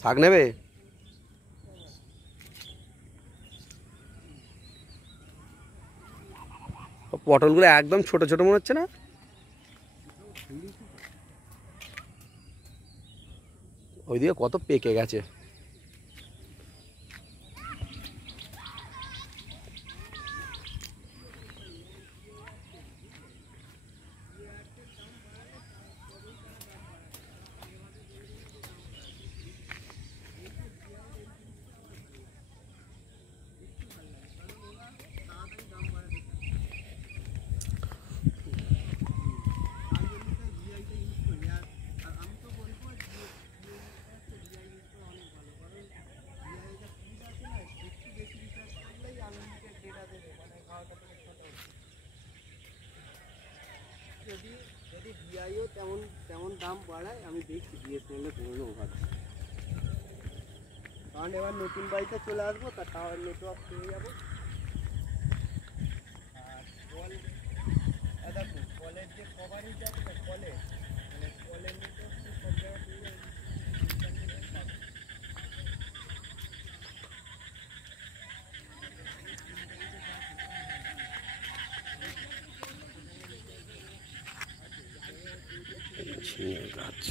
শাক নেবে? পটলগুলো একদম ছোট ছোট মনে হচ্ছে না? ওইদিকে কত পেকে গেছে। যদি যদি ডিআইও তেমন তেমন দাম বাড়ায় আমি দেখছি বিএসএনএল পুরনো ভালো, কারণ এবার নতুন বাড়িতে চলে আসবো তার টাওয়ার নেটওয়ার্ক পেয়ে যাবো। আর কল দেখো কলের যে কভারেজ আছে না কলের, মানে কলের নেটওয়ার্ক সব জায়গায় পেয়ে যাবো। ঝিঙে গাছ।